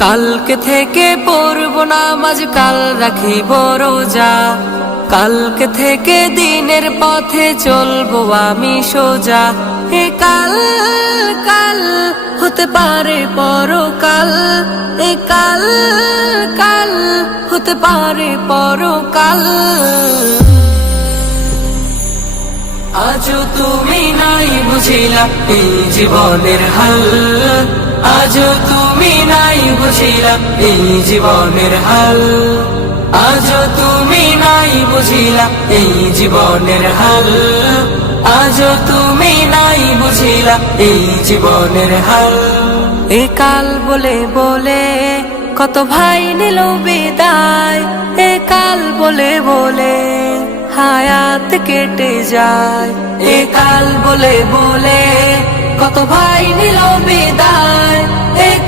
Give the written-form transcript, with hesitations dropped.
কালকে থেকে পড়ব নামাজ, কাল রাখিব রোজা। কালকে থেকে দিনের পথে চলবো আমি সোজা। এ কাল কাল হতে পারে পরকাল, এ কাল কাল হতে পারে পরকাল। আজও তুমি নাই বুঝিলা এই জীবনের হাল, আজও তুমি নাই বুঝিলা এই জীবনের হাল, আজও তুমি নাই বুঝিলা এই জীবনের হাল, আজও তুমি নাই বুঝিলা এই জীবনের হাল। এ কাল বলে বলে কত ভাই নিল বিদায়, এ কাল বলে বলে হায়াত কেটে যায়। এ কাল বলে বলে কত ভাই নিল বিদায়, এ